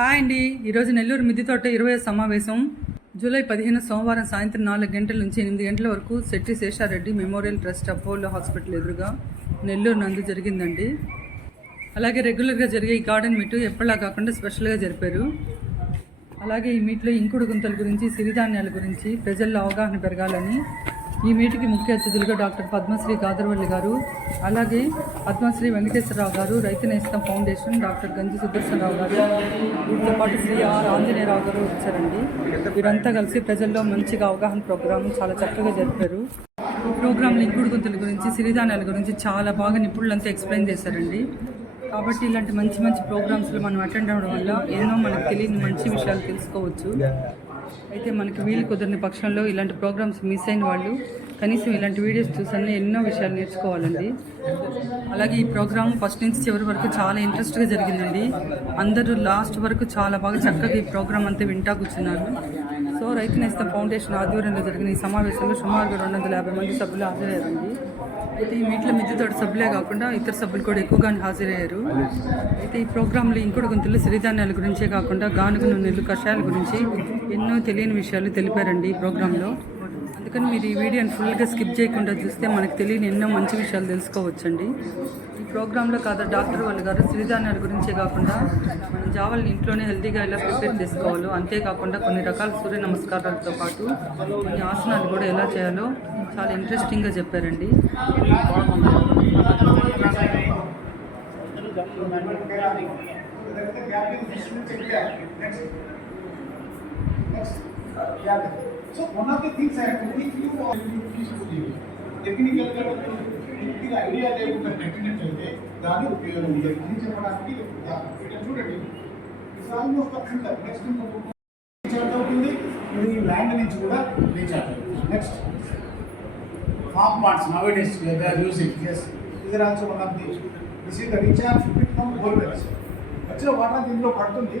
Hi అండి. ఈరోజు నెల్లూరు మిద్దితోట 20వ సమావేశం జూలై 15 సోమవారం సాయంత్రం 4 గంటల నుంచి 8 గంటల వరకు Shetty Seshareddy memorial trust Apollo hospital ఎదురుగా నెల్లూరు నందు జరిగిందండి. అలాగే రెగ్యులర్గా జరిగే ఈ గార్డెన్ మీట్ ఎప్పటిలా కాకుండా స్పెషల్గా జరిపారు. అలాగే ఈ మీట్లో ఇంకుడు గుంతల గురించి, సిరిధాన్యాల గురించి ప్రజల్లో అవగాహన పెరగాలని ఈ మీటికి ముఖ్య అతిథులుగా డాక్టర్ పద్మశ్రీ గాదర్వల్లి గారు, అలాగే పద్మశ్రీ వెంకటేశ్వరరావు గారు, రైతు నేస్తం ఫౌండేషన్ డాక్టర్ గంజి సుదర్శనరావు గారు, వీటితో పాటు శ్రీ ఆర్ ఆంజనేయరావు గారు వచ్చారండి. వీరంతా కలిసి ప్రజల్లో మంచిగా అవగాహన ప్రోగ్రాం చాలా చక్కగా జరిపారు. ఈ ప్రోగ్రాంలో ఇంకుడు గుంతల గురించి, సిరిధాన్యాల గురించి చాలా బాగా నిపుణులంతా ఎక్స్ప్లెయిన్ చేశారండి. కాబట్టి ఇలాంటి మంచి మంచి ప్రోగ్రామ్స్లో మనం అటెండ్ అవ్వడం వల్ల ఎన్నో మనకు తెలియని మంచి విషయాలు తెలుసుకోవచ్చు. అయితే మనకి వీలు కుదరని పక్షంలో ఇలాంటి ప్రోగ్రామ్స్ మిస్ అయిన వాళ్ళు కనీసం ఇలాంటి వీడియోస్ చూసన్నా ఎన్నో విషయాలు నేర్చుకోవాలండి. అలాగే ఈ ప్రోగ్రామ్ ఫస్ట్ నుంచి చివరి వరకు చాలా ఇంట్రెస్ట్గా జరిగిందండి. అందరూ లాస్ట్ వరకు చాలా బాగా చక్కగా ఈ ప్రోగ్రామ్ అంతా వింటా కూర్చున్నారు. సో రైతు నేస్తం ఫౌండేషన్ ఆధ్వర్యంలో జరిగిన ఈ సమావేశంలో సుమారుగా 250 మంది సభ్యులు హాజరయ్యారండి. అయితే ఈ మీట్ల మిద్దితోట సభ్యులే కాకుండా ఇతర సభ్యులు కూడా ఎక్కువగానే హాజరయ్యారు. అయితే ఈ ప్రోగ్రాంలో ఇంకుడు గుంతలు, సిరిధాన్యాల గురించే కాకుండా గానుగ నూనెలు, కషాయాల గురించి ఎన్నో తెలియని విషయాలు తెలిపారండి ఈ ప్రోగ్రాంలో. అందుకని మీరు ఈ వీడియోని ఫుల్గా స్కిప్ చేయకుండా చూస్తే మనకు తెలియని ఎన్నో మంచి విషయాలు తెలుసుకోవచ్చండి. ఈ ప్రోగ్రాంలో డాక్టర్ వాళ్ళు గారు సిరిధాన్యాల గురించే కాకుండా మనం జావల్ని ఇంట్లోనే హెల్తీగా ఎలా ప్రిపేర్ చేసుకోవాలో, అంతేకాకుండా కొన్ని రకాల సూర్య నమస్కారాలతో పాటు కొన్ని ఆసనాలు కూడా ఎలా చేయాలో చాలా ఇంట్రెస్టింగ్గా చెప్పారండి. So one of the things I have to think you or peacefully technical idea లేకుండా పెట్టినట్లయితే దాని ఉపయోగం ఉంది. ఇది చెప్పడానికి ఇక్కడ చూడండి, ఇట్స్ ఆల్మోస్ట్ అక్కడ నెక్స్ట్ రీచార్జ్ అవుతుంది. ఇది ఈ ల్యాండ్ నుంచి కూడా రీచార్జ్ అవుతుంది. Next farm parts now it is they are using. yes this is also one of the this is the recharge bit from borewells. వచ్చిన వాటర్ దీంట్లో పడుతుంది.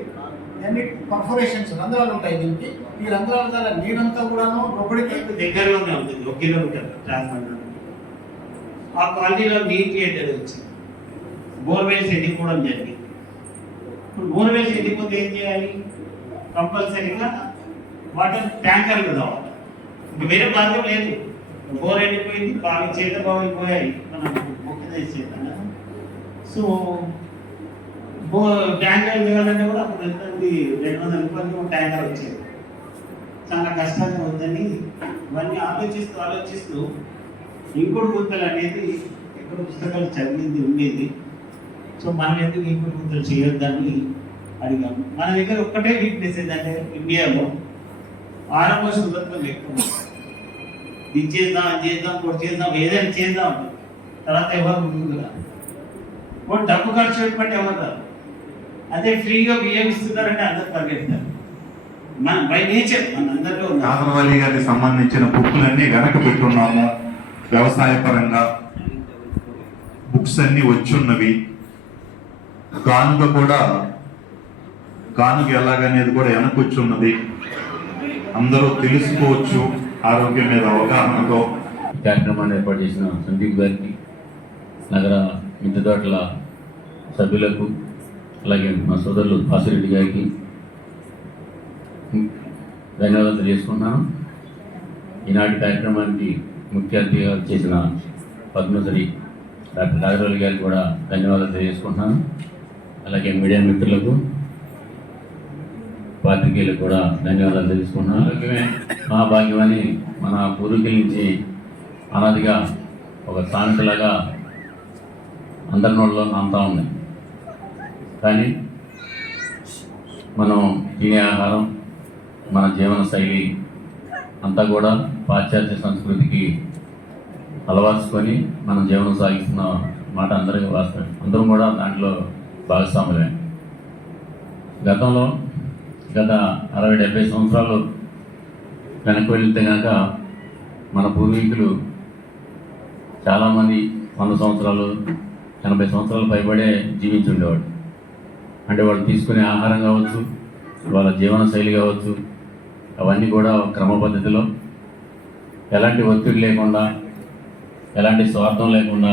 అన్ని పర్ఫోరేషన్స్ రంధ్రాలు ఉంటాయి. దీనికి ఈ రంధ్రాల ద్వారా నీరంతా కూడాను లోపలికి దగ్గరలోనే ఉంటుంది. 1 కిలోమీటర్ ట్రాన్స్ఫర్ ఆ క్వాలిటీలో నీట్ క్రియేటెడ్ వచ్చింది. బోర్వెల్స్ ఎండిపోవడం జరిగింది. ఇప్పుడు బోర్వెల్స్ ఎండిపోతే ఏం చేయాలి? కంపల్సరీగా వాటర్ ట్యాంకర్లు కావాలి. ఇంక వేరే మార్గం లేదు. బోర్ ఎండిపోయింది, బావి చేత బావి పోయాయి మనం ముఖ్య చేత. సో ట్యాంకర్ దిగాలంటే కూడా అప్పుడు ఎంత 200 రూపాయలు ట్యాంకర్ వచ్చేది. చాలా కష్టంగా ఉందని ఇవన్నీ ఆలోచిస్తూ ఇంకుడు గుంతలు అనేది ఎక్కడ పుస్తకాలు చదివింది ఉండేది. సో మనం ఎందుకు ఇంకుడు గుంతలు చేయొద్దని అడిగాము. మన దగ్గర ఒక్కటే వీక్నెస్ ఏంటంటే ఇండియాలో ఆరంభ శుభత్వం ఎక్కువ. ఇది చేద్దాం, అది చేద్దాం, కూడా చేద్దాం, ఏదైనా చేద్దాం, తర్వాత ఎవరు ముందుకు రాదు. డబ్బు ఖర్చు పెట్టమంటే ఎవరు రాదు. అదే ఫ్రీగా బియ్యం ఇస్తున్నారంటే అందరు పరిగెడతారు. మన బై నేచర్ మనందరిలో గాదర్వల్లి గారికి సంబంధించిన బుక్లన్నీ వెనక పెట్టున్నాము. వ్యవసాయ పరంగా బుక్స్ అన్ని వచ్చున్నవి. గానుగ ఎలాగనేది కూడా వెనకొచ్చున్నది. అందరూ తెలుసుకోవచ్చు ఆరోగ్యం మీద అవగాహనతో. కార్యక్రమాన్ని ఏర్పాటు చేసిన సందీప్ గారికి, నగర మిద్దెతోటల సభ్యులకు, అలాగే మా సోదరులు వాసిరెడ్డి గారికి ధన్యవాదాలు తెలియజేసుకున్నాను. ఈనాటి కార్యక్రమానికి ముఖ్య అతిథిగా చేసిన పద్మశ్రీ డాక్టర్ గాదర్వల్లి గారికి కూడా ధన్యవాదాలు తెలియజేసుకుంటున్నాను. అలాగే మీడియా మిత్రులకు, పాత్రికేయులకు కూడా ధన్యవాదాలు తెలుసుకున్నాను. ఆరోగ్యమే మహాభాగ్యమని మన పూర్వీకుల నుంచి అనాదిగా ఒక సామెతలాగా అందరి నోళ్ళలో నాంతా ఉంది. కానీ మనం తినే ఆహారం, మన జీవన శైలి అంతా కూడా పాశ్చాత్య సంస్కృతికి అలవర్చుకొని మనం జీవనం సాగిస్తున్న మాట అందరికీ వాస్తవం. అందరం కూడా దాంట్లో భాగస్వాములే. గతంలో గత 60-70 సంవత్సరాలు వెనక్కి వెళ్తే కనుక మన పూర్వీకులు చాలామంది 100 సంవత్సరాలు, 80 సంవత్సరాలు పైబడే జీవించి ఉండేవాడు. అంటే వాళ్ళు తీసుకునే ఆహారం కావచ్చు, వాళ్ళ జీవన శైలి కావచ్చు, అవన్నీ కూడా క్రమ పద్ధతిలో ఎలాంటి ఒత్తిడి లేకుండా, ఎలాంటి స్వార్థం లేకుండా,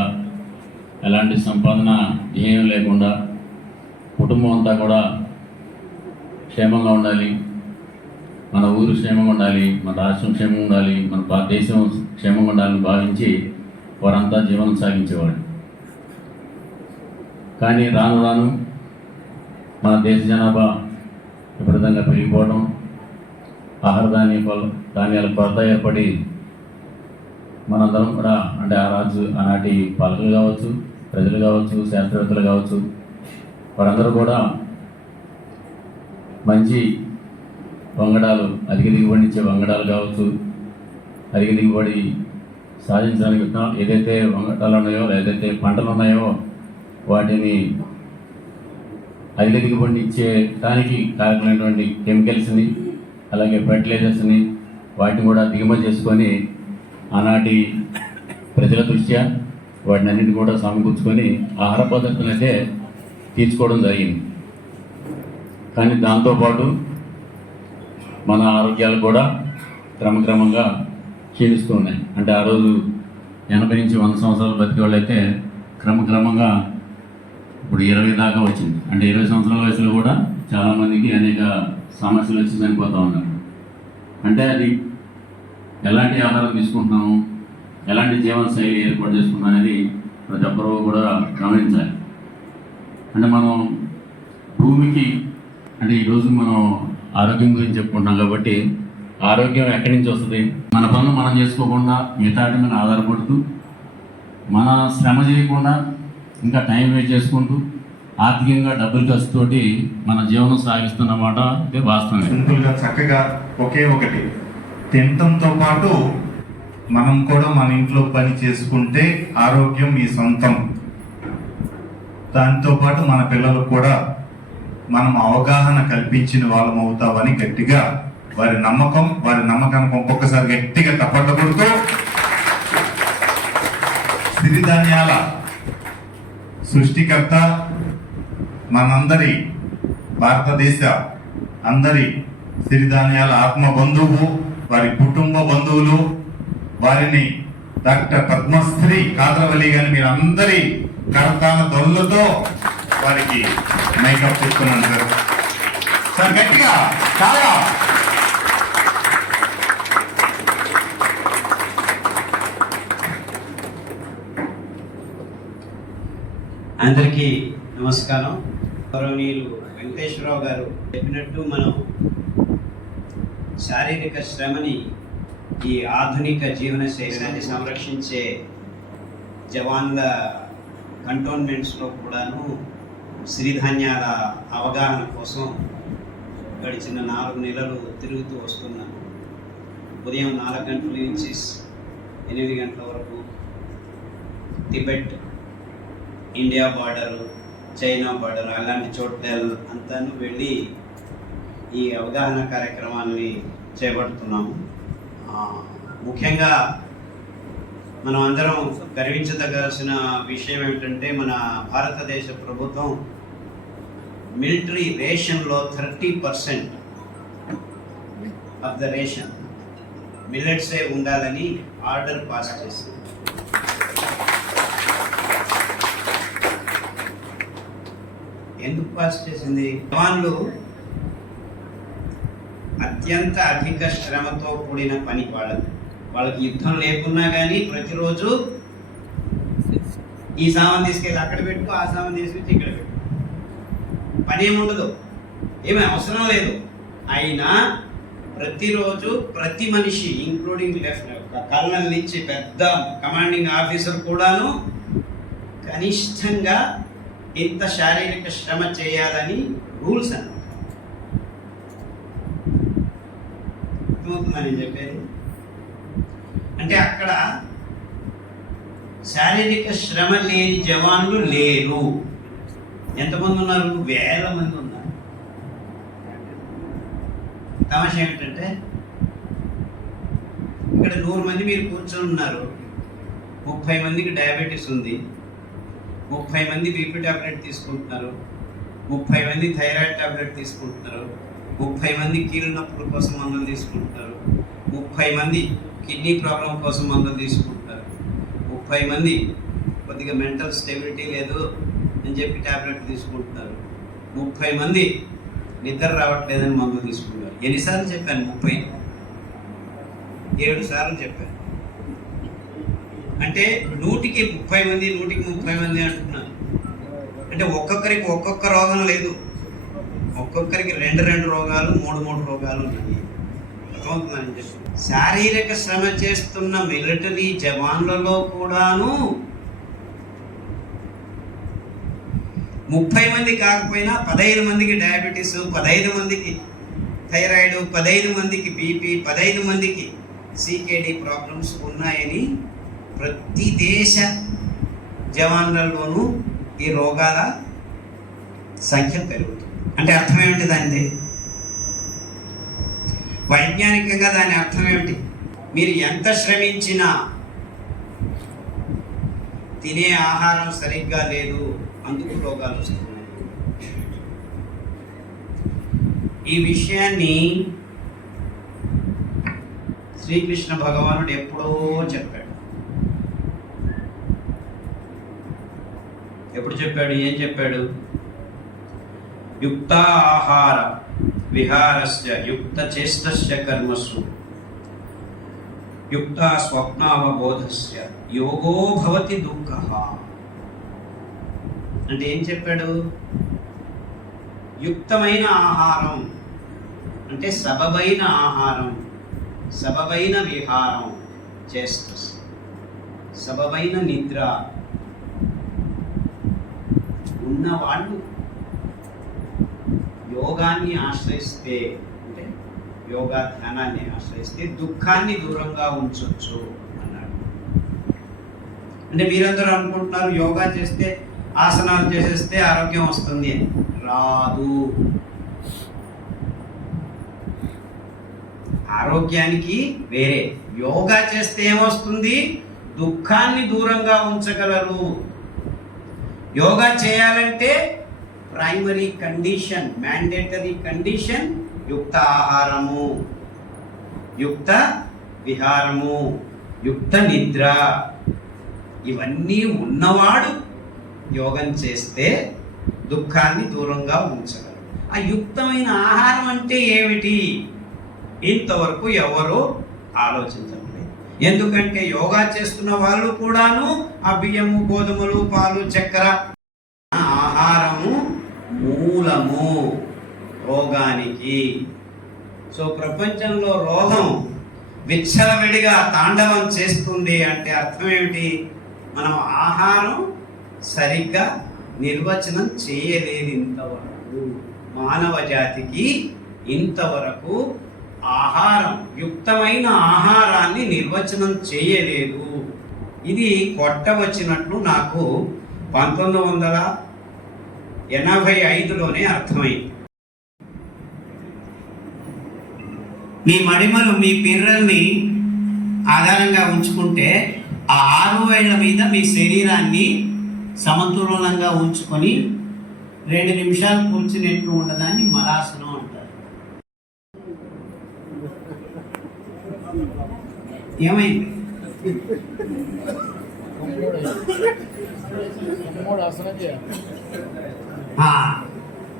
ఎలాంటి సంపాదన ధ్యేయం లేకుండా కుటుంబం అంతా కూడా క్షేమంగా ఉండాలి, మన ఊరు క్షేమంగా ఉండాలి, మన రాష్ట్రం క్షేమంగా ఉండాలి, మన భారతదేశం క్షేమంగా ఉండాలని భావించి వారంతా జీవనం సాగించేవాడు. కానీ రాను రాను మన దేశ జనాభా విపరీతంగా పెరిగిపోవడం, ఆహార ధాన్యాల కొరత ఏర్పడి మనందరం కూడా అంటే ఆనాటి పాలకులు కావచ్చు, ప్రజలు కావచ్చు, శాస్త్రవేత్తలు కావచ్చు, వారందరూ కూడా మంచి వంగడాలు, అధిక దిగుబడినిచ్చే వంగడాలు కావచ్చు, అధిక దిగుబడి సాధించడానికి ఏదైతే వంగడాలు ఉన్నాయో, ఏదైతే పంటలు ఉన్నాయో వాటిని అధిక దిగుబడిని ఇచ్చే దానికి కారణమైనటువంటి కెమికల్స్ని, అలాగే ఫర్టిలైజర్స్ని వాటిని కూడా దిగుమతి చేసుకొని ఆనాటి ప్రజల దృష్ట్యా వాటిని అన్నింటినీ కూడా సమకూర్చుకొని ఆహార పద్ధతులు అయితే తీర్చుకోవడం జరిగింది. కానీ దాంతోపాటు మన ఆరోగ్యాలు కూడా క్రమక్రమంగా క్షీణిస్తూ ఉన్నాయి. అంటే ఆ రోజు 80 నుంచి 100 సంవత్సరాలు బతికే వాళ్ళు అయితే క్రమక్రమంగా ఇప్పుడు 20 దాకా వచ్చింది. అంటే 20 సంవత్సరాల వయసులో కూడా చాలామందికి అనేక సమస్యలు వచ్చి చనిపోతూ ఉన్నారు. అంటే అది ఎలాంటి ఆహారం తీసుకుంటున్నాము, ఎలాంటి జీవన శైలి ఏర్పాటు చేసుకుంటాం అనేది ప్రతి ఒక్కరూ కూడా గమనించాలి. అంటే మనం భూమికి అంటే ఈరోజు మనం ఆరోగ్యం గురించి చెప్పుకుంటున్నాం కాబట్టి ఆరోగ్యం ఎక్కడి నుంచి వస్తుంది? మన పనులు మనం చేసుకోకుండా మిగతాటి మీద ఆధారపడుతూ మన శ్రమ చేయకుండా ఇంకా టైం వేస్ట్ చేసుకుంటూ ఆర్థికంగా డబ్బులు ఖర్చుతోటి మన జీవనం సాగిస్తున్నమాట ఇది వాస్తవమే. సింపుల్గా చక్కగా ఒకే ఒకటి తినటంతో పాటు మనం కూడా మన ఇంట్లో పని చేసుకుంటే ఆరోగ్యం మీ సొంతం. దాంతో పాటు మన పిల్లలకు కూడా మనం అవగాహన కల్పించిన వాళ్ళం అవుతామని గట్టిగా వారి నమ్మకానికి ఒక్కొక్కసారి గట్టిగా తప్పట్లు కొడుతూ సిరిధాన్యాల సృష్టికర్త మనందరి భారతదేశ అందరి సిరిధాన్యాల ఆత్మ బంధువు, వారి కుటుంబ బంధువులు, వారిని డాక్టర్ పద్మశ్రీ కాదరవల్లి గారిని మీరు అందరి కరతాల దొల్లతో వారికి మేకప్ తీసుకున్నాను సార్. సార్ గట్టిగా చాలా అందరికీ నమస్కారం. గౌరవనీయులు వెంకటేశ్వరరావు గారు చెప్పినట్టు మనం శారీరక శ్రమని ఈ ఆధునిక జీవన శైలిని సంరక్షించే జవాన్ల కంటోన్మెంట్స్లో కూడాను సిరిధాన్యాల అవగాహన కోసం గడిచిన 4 నెలలు తిరుగుతూ వస్తున్నాను. ఉదయం 4 గంటల నుంచి 8 గంటల వరకు Tibet, India border, China border అలాంటి చోట్ల అంతాను వెళ్ళి ఈ అవగాహన కార్యక్రమాన్ని చేపడుతున్నాము. ముఖ్యంగా మనం అందరం గర్వించదగాల్సిన విషయం ఏమిటంటే మన భారతదేశ ప్రభుత్వం మిలిటరీ రేషన్లో 30% ఆఫ్ ద రేషన్ మిల్లెట్సే ఉండాలని ఆర్డర్ పాస్ చేసింది. ఎందుకు పాస్ చేసింది? జవాన్లు అత్యంత అధిక శ్రమతో కూడిన పని వాళ్ళకి యుద్ధం లేకున్నా కానీ ప్రతిరోజు ఈ సామాన్ తీసుకెళ్ళి అక్కడ పెట్టుకో, ఆ సామాన్ తీసుకొచ్చి ఇక్కడ పెట్టు, పని ఏముండదు, ఏమీ అవసరం లేదు. అయినా ప్రతిరోజు ప్రతి మనిషి ఇంక్లూడింగ్ కల్నల్ నుంచి పెద్ద కమాండింగ్ ఆఫీసర్ కూడాను కనిష్టంగా ఇంత శారీరక శ్రమ చేయాలని రూల్స్ అన్నమాట. నేను చెప్పేది అంటే అక్కడ శారీరక శ్రమ లేని జవాన్లు లేరు. ఎంతమంది ఉన్నారు? వేల మంది ఉన్నారు. తమాషా ఏమిటంటే ఇక్కడ 100 మంది మీరు కూర్చొని ఉన్నారు, 30 మందికి డయాబెటీస్ ఉంది, 30 మంది బీపీ టాబ్లెట్ తీసుకుంటున్నారు, 30 మంది థైరాయిడ్ టాబ్లెట్ తీసుకుంటున్నారు, 30 మంది కీళ్ళ నొప్పుల కోసం మందులు తీసుకుంటున్నారు, 30 మంది కిడ్నీ ప్రాబ్లం కోసం మందులు తీసుకుంటున్నారు, 30 మంది కొద్దిగా మెంటల్ స్టెబిలిటీ లేదు అని చెప్పి టాబ్లెట్ తీసుకుంటున్నారు, 30 మంది నిద్ర రావట్లేదని మందు తీసుకున్నారు. ఎన్నిసార్లు చెప్పాను? 37 సార్లు చెప్పాను. అంటే 100కి 30 మంది, 100కి 30 మంది అంటున్నాను. అంటే ఒక్కొక్కరికి ఒక్కొక్క రోగం లేదు, ఒక్కొక్కరికి 2 రోగాలు, 3 రోగాలు ఉన్నాయి. అర్థమవుతుందని చెప్పి శారీరక శ్రమ చేస్తున్న మిలిటరీ జవాన్లలో కూడాను 30 మంది కాకపోయినా 15 మందికి డయాబెటీస్, 15 మందికి థైరాయిడ్, 15 మందికి బీపీ, 15 మందికి సికేడి ప్రాబ్లమ్స్ ఉన్నాయని ప్రతి దేశ జవాన్లలోనూ ఈ రోగాల సంఖ్య పెరుగుతుంది. అంటే అర్థం ఏమిటి దానిది? వైజ్ఞానికంగా దాని అర్థం ఏమిటి? మీరు ఎంత శ్రమించినా తినే ఆహారం సరిగ్గా లేదు, అందుకు రోగాలు వస్తున్నాయి. ఈ విషయాన్ని శ్రీకృష్ణ భగవానుడు ఎప్పుడో చెప్పాడు. ఎప్పుడు చెప్పాడు? ఏం చెప్పాడు? యుక్త ఆహార విహారస్య యుక్త చేష్టస్య కర్మసు యుక్త స్వప్నావబోధస్య యోగో భవతి దుఃఖః. అంటే ఏం చెప్పాడు? యుక్తమైన ఆహారం అంటే సబబైన ఆహారం, సబబైన విహారం, చేష్టస్, సబబైన నిద్ర ఉన్నవాళ్ళు యోగాన్ని ఆశ్రయిస్తే, అంటే యోగా ధ్యానాన్ని ఆశ్రయిస్తే దుఃఖాన్ని దూరంగా ఉంచవచ్చు అన్నాడు. అంటే మీరందరూ అనుకుంటున్నారు యోగా చేస్తే, ఆసనాలు చేసేస్తే ఆరోగ్యం వస్తుంది అని. రాదు. ఆరోగ్యానికి వేరే. యోగా చేస్తే ఏమొస్తుంది? దుఃఖాన్ని దూరంగా ఉంచగలరు. యోగా చేయాలంటే ప్రైమరీ కండిషన్, మ్యాండేటరీ కండిషన్ యుక్త ఆహారము, యుక్త విహారము, యుక్త నిద్ర. ఇవన్నీ ఉన్నవాడు యోగం చేస్తే దుఃఖాన్ని దూరంగా ఉంచగలరు. ఆ యుక్తమైన ఆహారం అంటే ఏమిటి? ఇంతవరకు ఎవరు ఆలోచించలేదు. ఎందుకంటే యోగా చేస్తున్న వాళ్ళు కూడాను ఆ బియ్యము, గోధుమలు, పాలు, చక్కెర ఆహారము మూలము రోగానికి. సో ప్రపంచంలో రోగం విచ్చలవిడిగా తాండవం చేస్తుంది అంటే అర్థం ఏమిటి? మనం ఆహారం సరిగ్గా నిర్వచనం చేయలేదు. ఇంతవరకు మానవ జాతికి ఇంతవరకు ఆహారం, యుక్తమైన ఆహారాన్ని నిర్వచనం చేయలేదు. ఇది కొట్టవచ్చినట్లు నాకు 1985లోనే అర్థమైంది. మీ మడిమలు, మీ పిర్రల్ని ఆధారంగా ఉంచుకుంటే ఆ 6 వేళ్ల మీద మీ శరీరాన్ని సమతులనంగా ఉంచుకొని 2 నిమిషాలు కూర్చునేట్లు ఉండదాన్ని మలాసనం అంటారు. ఏమైంది?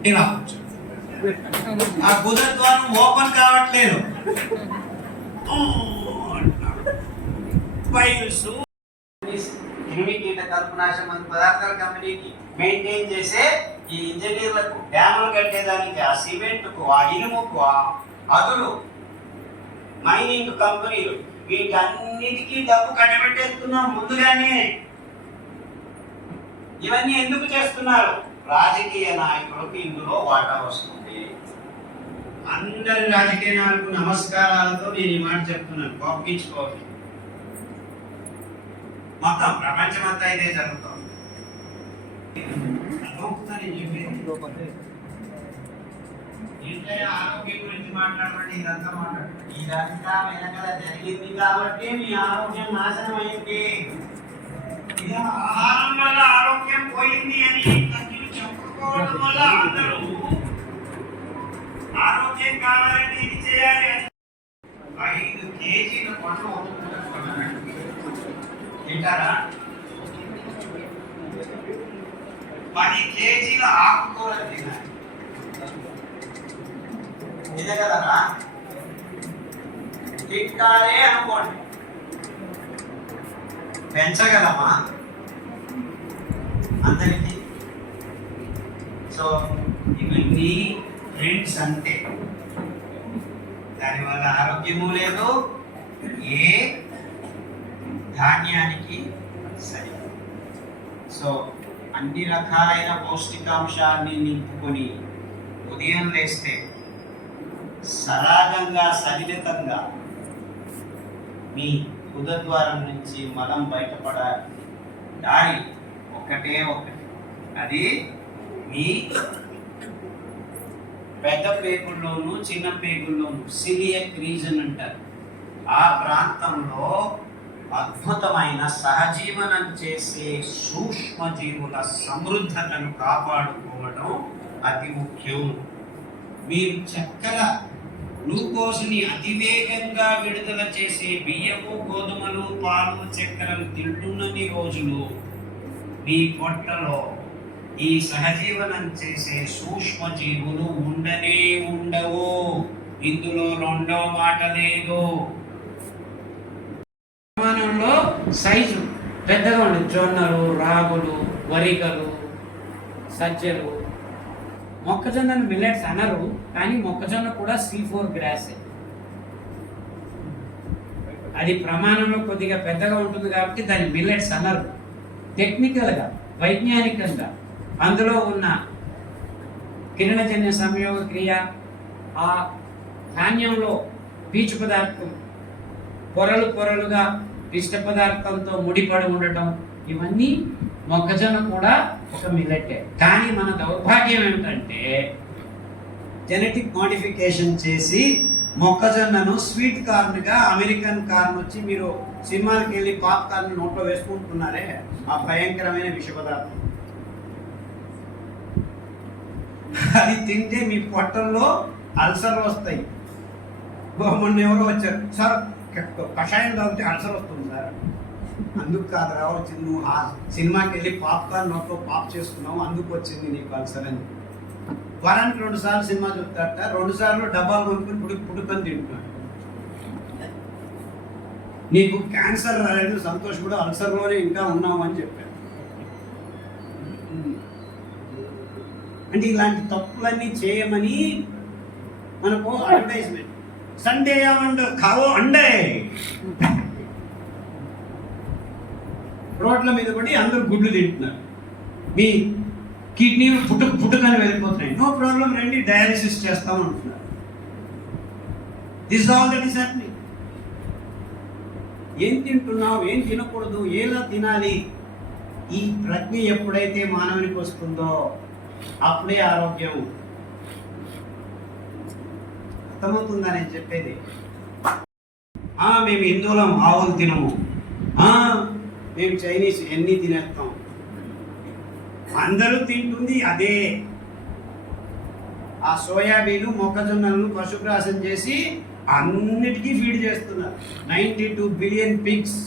ఇలా కూర్చో. ఆ కుదరద్వారం ఓపెన్ కావట్లేదు. క్రిమికీట కల్పనాశ మందు పదార్థాల కంపెనీకి మెయింటైన్ చేసే ఈ ఇంజనీర్లకు, డ్యాములు కట్టేదానికి, ఆ సిమెంట్కు, ఆ ఇనుముకు, ఆ అదులు, మైనింగ్ కంపెనీలు, వీటన్నిటికీ డబ్బు కట్టబెట్టేస్తున్నారు ముందుగానే. ఇవన్నీ ఎందుకు చేస్తున్నారు? రాజకీయ నాయకులకు ఇందులో వాటా వస్తుంది. అందరి రాజకీయ నాయకులకు నమస్కారాలతో నేను ఈ మాట చెప్తున్నాను, కోపించుకోవాలి. మొత్తం ప్రపంచమంతా ఇదే జరుగుతుంది. ఆరోగ్యం గురించి మాట్లాడమండి, ఇదంతా మాట్లాడండి. ఇదంతా వెనకాల జరిగింది కాబట్టి మీ ఆరోగ్యం నాశనం అయింది. ఆహారం వల్ల ఆరోగ్యం పోయింది అని చెప్పుకోవడం వల్ల అందరూ ఆరోగ్యం కావాలంటే ఇది చేయాలి. 5 కేజీల పండు తింటారా? 10 కేజీల ఆకుకూరలు తినాలి. ఎదగలరా? తింటారే అనుకోండి, పెంచగలమా అందరికీ? సో ఇవన్నీ ట్రెండ్స్ అంతే. దానివల్ల ఆరోగ్యము లేదు, ఏ ధాన్యానికి సరి. సో అన్ని రకాలైన పౌష్టికాంశాన్ని నింపుకొని ఉదయం లేస్తే సరాగంగా సరిలితంగా మీ ఉదద్వారం నుంచి మలం బయటపడాలి. దారి ఒకటే ఒకటి, అది మీ పెద్ద పేగుల్లోను చిన్న పేగుల్లోను సిలియక్ రీజన్ అంటారు. ఆ ప్రాంతంలో అద్భుతమైన సహజీవనం చేసే సూక్ష్మజీవుల సమృద్ధతను కాపాడుకోవడం అతి ముఖ్యం. మీరు చక్కెర గ్లూకోజ్ని అతివేగంగా విడుదల చేసే బియ్యము, గోధుమలు, పాలు, చక్కెరలు తింటున్నన్ని రోజులు మీ పొట్టలో ఈ సహజీవనం చేసే సూక్ష్మజీవులు ఉండనే ఉండవు. ఇందులో రెండో మాట లేదు. ప్రమాణంలో సైజు పెద్దగా ఉండదు. జొన్నలు, రాగులు, వరిగలు, సజ్జలు, మొక్కజొన్నను మిల్లెట్స్ అనరు, కానీ మొక్కజొన్న కూడా C4 గ్రాసే. అది ప్రమాణంలో కొద్దిగా పెద్దగా ఉంటుంది కాబట్టి దాన్ని మిల్లెట్స్ అనరు. టెక్నికల్గా, వైజ్ఞానికంగా అందులో ఉన్న కిరణజన్య సంయోగ క్రియ, ఆ ధాన్యంలో పీచు పదార్థం పొరలు పొరలుగా పిష్ట పదార్థంతో ముడిపడి ఉండటం, ఇవన్నీ మొక్కజొన్న కూడా ఒక మిల్లెట్టే. కానీ మన దౌర్భాగ్యం ఏమిటంటే జెనెటిక్ మోడిఫికేషన్ చేసి మొక్కజొన్నను స్వీట్ కార్న్గా, అమెరికన్ కార్న్ వచ్చి మీరు సినిమాలకు వెళ్ళి పాప్కార్న్ నోట్లో వేసుకుంటున్నారే, ఆ భయంకరమైన విష పదార్థం. అది తింటే మీ పొట్టల్లో అల్సర్లు వస్తాయి. మొన్న ఎవరో వచ్చారు, సార్ కషాయం తాగితే అల్సర్ వస్తుంది సార్. అందుకు కాదు రావచ్చింది, నువ్వు ఆ సినిమాకి వెళ్ళి పాప్కార్న్ నోట్లో పాప్ చేసుకున్నావు, అందుకు వచ్చింది నీకు అల్సర్ అని. వారానికి 2 సార్లు సినిమా చూస్తారట, 2 సార్లు డబ్బాలు కొనుక్కుని పుడుకొని తింటున్నాడు. నీకు క్యాన్సర్ రాలేదు, సంతోష్ కూడా అల్సర్లోనే ఇంకా ఉన్నావు అని చెప్పారు. అంటే ఇలాంటి తప్పులన్నీ చేయమని మనకు అడ్వర్టైజ్మెంట్. సండే కావో అండే రోడ్ల మీద పడి అందరూ గుడ్లు తింటున్నారు, మీ కిడ్నీలు పుట్టుకని వెళ్ళిపోతున్నాయి. నో ప్రాబ్లం, రండి డయాలిసిస్ చేస్తాం అంటున్నారు. This all that is happening. ఏం తింటున్నావు, ఏం తినకూడదు, ఎలా తినాలి, ఈ ప్రజ్ఞ ఎప్పుడైతే మానవునికి వస్తుందో అప్పుడే ఆరోగ్యం. అర్థమవుతుందా నేను చెప్పేది? మేము హిందువులం ఆవులు తినము, మేము చైనీస్ ఎన్ని తినేస్తాం. అందరూ తింటుంది అదే. ఆ సోయాబీను, మొక్కజొన్నలను పశుగ్రాసం చేసి అన్నిటికీ ఫీడ్ చేస్తున్నారు. 92 billion pigs,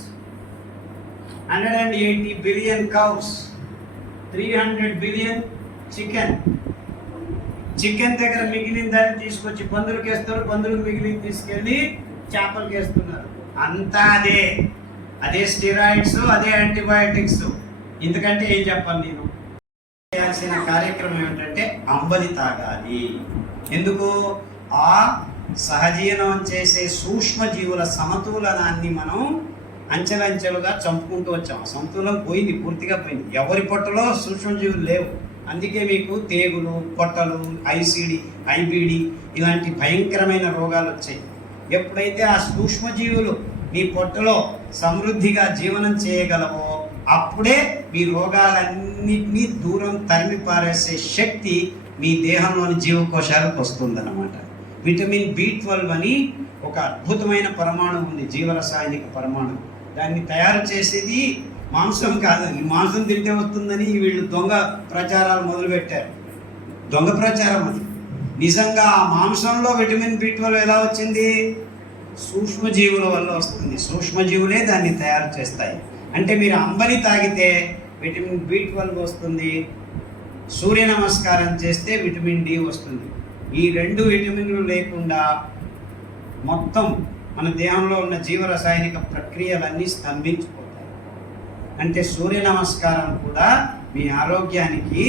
180 billion cows, 300 billion chicken దగ్గర మిగిలిన దాన్ని తీసుకొచ్చి పందులకు వేస్తారు, పందులకు మిగిలిన తీసుకెళ్ళి చేపలకు వేస్తున్నారు. అంతా అదే స్టెరాయిడ్స్, అదే యాంటీబయాటిక్స్. ఎందుకంటే ఏం చెప్పాలి, నేను చేయాల్సిన కార్యక్రమం ఏమిటంటే అంబలి తాగాలి. ఎందుకు? ఆ సహజీవనం చేసే సూక్ష్మజీవుల సమతులనాన్ని మనం అంచెలంచెలుగా చంపుకుంటూ వచ్చాం. సమతులం పోయింది, పూర్తిగా పోయింది. ఎవరి పొట్టలో సూక్ష్మజీవులు లేవు. అందుకే మీకు తేగులు, పొట్టలు, ఐబీడి ఇలాంటి భయంకరమైన రోగాలు వచ్చాయి. ఎప్పుడైతే ఆ సూక్ష్మజీవులు మీ పొట్టలో సమృద్ధిగా జీవనం చేయగలవో అప్పుడే మీ రోగాలన్నింటినీ దూరం తరిమి పారేసే శక్తి మీ దేహంలోని జీవకోశాలకు వస్తుందన్నమాట. విటమిన్ B12 అని ఒక అద్భుతమైన పరమాణు ఉంది, జీవరసాయనిక పరమాణు. దాన్ని తయారు చేసేది మాంసం కాదు. ఈ మాంసం తింటే వస్తుందని వీళ్ళు దొంగ ప్రచారాలు మొదలుపెట్టారు. దొంగ ప్రచారం అది. నిజంగా ఆ మాంసంలో విటమిన్ B12 ఎలా వచ్చింది? సూక్ష్మజీవుల వల్ల వస్తుంది. సూక్ష్మజీవులే దాన్ని తయారు చేస్తాయి. అంటే మీరు అంబలి తాగితే విటమిన్ B12 వస్తుంది, సూర్య నమస్కారం చేస్తే విటమిన్ D వస్తుంది. ఈ 2 విటమిన్లు లేకుండా మొత్తం మన దేహంలో ఉన్న జీవరసాయనిక ప్రక్రియలన్నీ స్తంభించిపోతాయి. అంటే సూర్య నమస్కారం కూడా మీ ఆరోగ్యానికి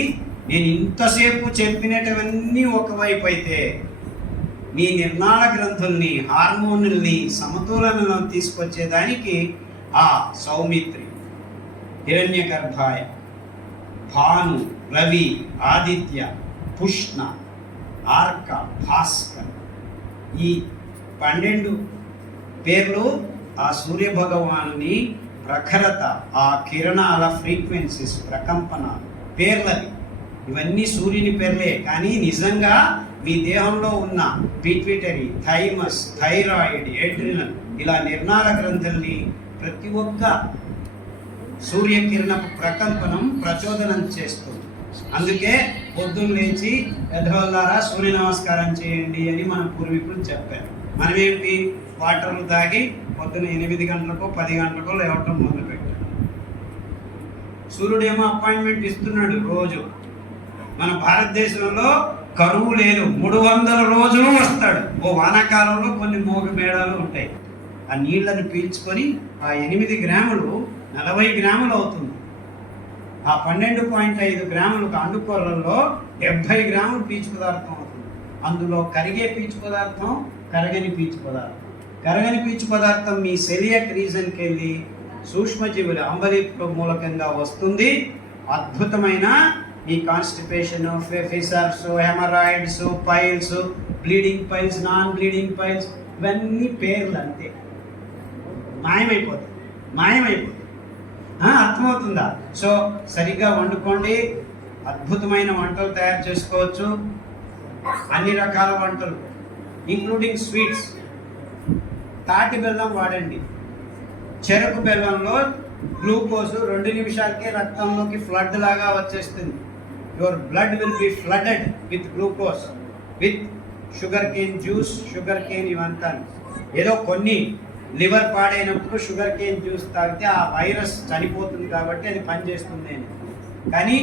నేను ఇంతసేపు చెప్పినటువన్నీ ఒకవైపు అయితే మీ నిర్నాళ గ్రంథుల్ని, హార్మోనుల్ని సమతులనలో తీసుకొచ్చేదానికి ఆ సౌమిత్రి, హిరణ్యగర్భాయ, భాను, రవి, ఆదిత్య, పుష్ణ, ఆర్క, భాస్కర్, ఈ 12 పేర్లు ఆ సూర్య భగవానుని ప్రఖరత, ఆ కిరణాల ఫ్రీక్వెన్సీస్, ప్రకంపనాలు పేర్లవి. ఇవన్నీ సూర్యుని పేర్లే. కానీ నిజంగా మీ దేహంలో ఉన్న పిట్యూటరీ, థైమస్, థైరాయిడ్, ఎడ్రినల్ ఇలా నిర్నాళ గ్రంథుల్ని ప్రతి ఒక్క సూర్యకిరణ ప్రకంపనం ప్రచోదనం చేస్తుంది. అందుకే పొద్దున్న లేచి పెద్దవాళ్ళారా సూర్య నమస్కారం చేయండి అని మన పూర్వీకులు చెప్పారు. మనమేంటి వాటర్లు తాగి పొద్దున్న 8 గంటలకో 10 గంటలకో లేవటం మొదలుపెట్టాడు. సూర్యుడేమో అపాయింట్మెంట్ ఇస్తున్నాడు రోజు. మన భారతదేశంలో కరువు లేదు, 300 రోజులు వస్తాడు. ఓ వానాకాలంలో కొన్ని మోగు మేడాలు ఉంటాయి. ఆ నీళ్లను పీల్చుకొని ఆ 8 గ్రాములు 40 గ్రాములు అవుతుంది. ఆ 12.5 గ్రాములు అండుకొరల్లో 70 గ్రాములు పీచు పదార్థం అవుతుంది. అందులో కరిగే పీచు పదార్థం, కరగని పీచు పదార్థం. కరగని పీచు పదార్థం మీ సెలియక్ రీజన్కి వెళ్ళి సూక్ష్మజీవులు అంబలిక మూలకంగా వస్తుంది. అద్భుతమైన ఈ constipation, fissures, haemorrhoids, piles, bleeding piles, non bleeding piles ఇవన్నీ పేర్లు అంతే. మాయమైపోతుంది. అర్థమవుతుందా? సో సరిగ్గా వండుకోండి. అద్భుతమైన వంటలు తయారు చేసుకోవచ్చు, అన్ని రకాల వంటలు ఇంక్లూడింగ్ స్వీట్స్. తాటి బెల్లం వాడండి. చెరకు బెల్లంలో గ్లూకోజ్ 2 నిమిషాలకే రక్తంలోకి ఫ్లడ్ లాగా వచ్చేస్తుంది. Your blood will be flooded with glucose, with sugar cane juice. Sugar cane ఇవంతా ఏదో కొన్ని లివర్ పాడైనప్పుడు షుగర్ కేన్ జ్యూస్ తాగితే ఆ వైరస్ చనిపోతుంది కాబట్టి అది పనిచేస్తుంది అని. కానీ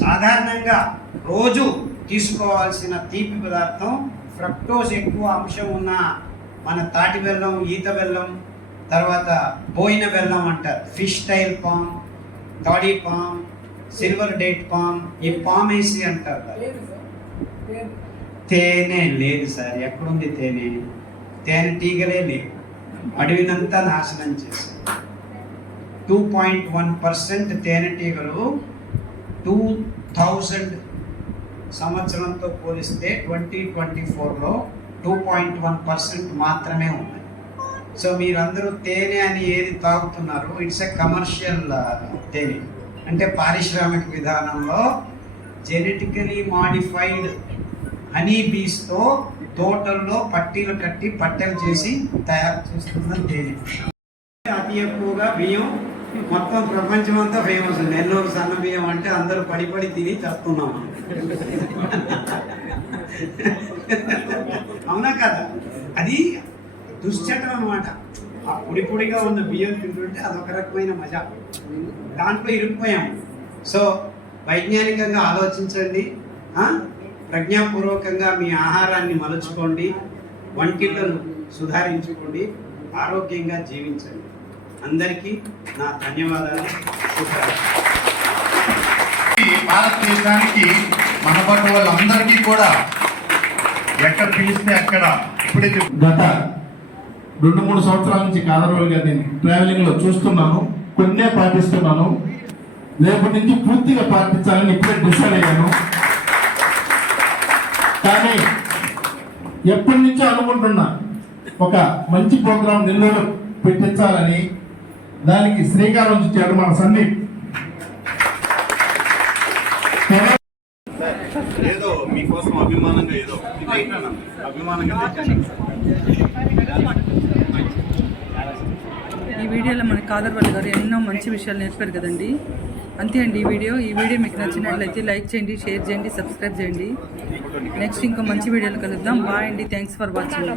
సాధారణంగా రోజు తీసుకోవాల్సిన తీపి పదార్థం ఫ్రక్టోజ్ ఎక్కువ అంశం ఉన్న మన తాటి బెల్లం, ఈత బెల్లం, తర్వాత బోయిన బెల్లం అంటారు. Fish tail palm, toddy palm, silver date palm, ఈ పామ్ వేసి అంటారు. తేనె లేదు సార్, ఎక్కడుంది తేనె? తేనెటీగలే లేవు, అడవినంతా నాశనం చేశారు. 2.1% తేనెటీగలు 2000 సంవత్సరంతో పోలిస్తే 2024లో 2.1% మాత్రమే ఉన్నాయి. సో మీరందరూ తేనె అని ఏది తాగుతున్నారు, ఇట్స్ ఎ కమర్షియల్ తేనె. అంటే పారిశ్రామిక విధానంలో జెనెటికలీ మాడిఫైడ్ హనీ బీస్తో తోటల్లో పట్టీలు కట్టి పట్టెలు చేసి తయారు చేస్తున్న తేనె. అతి ఎక్కువగా బియ్యం మొత్తం ప్రపంచం అంతా ఫేమస్. నెల్లూరు సన్న బియ్యం అంటే అందరూ పడి తిని చేస్తున్నాం. అవునా కదా? అది దుశ్చటం అన్నమాట. ఆ పొడిగా ఉన్న బియ్యం తింటుంటే అదొక రకమైన మజా. దాంట్లో ఇరుక్కుపోయాం. సో వైజ్ఞానికంగా ఆలోచించండి, ప్రజ్ఞాపూర్వకంగా మీ ఆహారాన్ని మలుచుకోండి, వంటిలను సుధారించుకోండి, ఆరోగ్యంగా జీవించండి. అందరికీ నా ధన్యవాదాలు. భారతదేశానికి మనపట్టు వాళ్ళందరికీ కూడా ఎక్కడ పిలిస్తే అక్కడ ఇప్పుడే గత 2-3 సంవత్సరాల నుంచి కాదరవాలుగా నేను ట్రావెలింగ్లో చూస్తున్నాను, కొన్నే పాటిస్తున్నాను. రేపటి నుంచి పూర్తిగా పాటించాలని ఇప్పుడే డిసైడ్ అయ్యాను. కానీ ఎప్పటి నుంచో అనుకుంటున్నా ఒక మంచి ప్రోగ్రాం నెల్లూరులో పెట్టించాలని. దానికి శ్రీకారం చుట్టాడు మన సందీప్. ఏదో మీకోసం అభిమానంగా ఈ వీడియోలో మన కాదర్వాల్ గారు ఎన్నో మంచి విషయాలు నేర్పారు కదండి. అంతే అండి ఈ వీడియో మీకు నచ్చినట్లయితే లైక్ చేయండి, షేర్ చేయండి, సబ్స్క్రైబ్ చేయండి. నెక్స్ట్ ఇంకో మంచి వీడియోలో కలుద్దాం. బాయ్ అండి, థ్యాంక్స్ ఫర్ వాచింగ్.